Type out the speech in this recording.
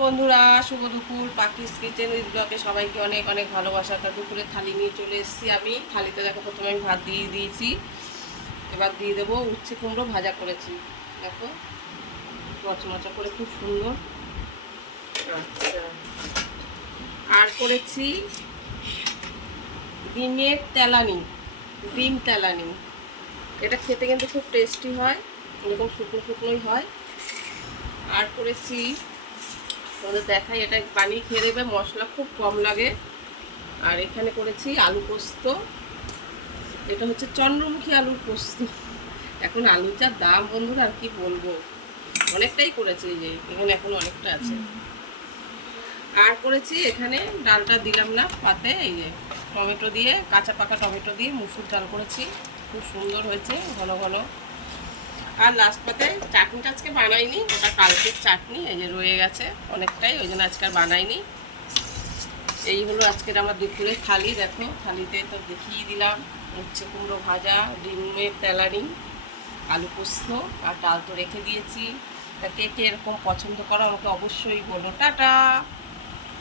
বন্ধুরা, শুভ দুপুর। পাখিস kitchen with ব্লগে সবাইকে অনেক অনেক ভালোবাসা। তার দুপুরে থালি নিয়ে চলে এসেছি আমি। থালিতে দেখো প্রথমে আমি ভাত দিয়ে দিয়েছি, এবার দিয়ে দেবো উচ্ছে কুমড়ো ভাজা করেছি। দেখো মচমচা করে, খুব সুন্দর। আচ্ছা, আর করেছি ডিমের তেলানি, ডিম তেলানি। এটা খেতে কিন্তু খুব টেস্টি হয়, এরকম শুকনো শুকনোই হয়। আর করেছি, তোমাদের দেখাই, এটা বানিয়ে খেয়ে দেবে, মশলা খুব কম লাগে। আর এখানে করেছি আলু পোস্ত। এটা হচ্ছে চন্দ্রমুখী আলুর পোস্ত। এখন আলুর যা দাম বন্ধুরা, আর কি বলবো, অনেকটাই করেছি। এই যে এখানে এখন অনেকটা আছে। আর করেছি এখানে, ডালটা দিলাম না পাতে, এই যে টমেটো দিয়ে, কাঁচা পাকা টমেটো দিয়ে মুসুর ডাল করেছি, খুব সুন্দর হয়েছে, ঘন ঘন। আর লাস্ট পাতে চাটনিটা আজকে বানাইনি, ওটা কালকের চাটনি, এই যে রয়ে গেছে অনেকটাই, ওই জন্য আজকে আর বানাইনি। এই হলো আজকের আমার দুপুরের থালি। দেখো থালিতে তো দেখিয়ে দিলাম, উচ্ছে কুমড়ো ভাজা, ডিমের তেলানি, আলু পোস্ত, আর ডাল তো রেখে দিয়েছি। তা কে কে এরকম পছন্দ করো আমাকে অবশ্যই বলো। টাটা।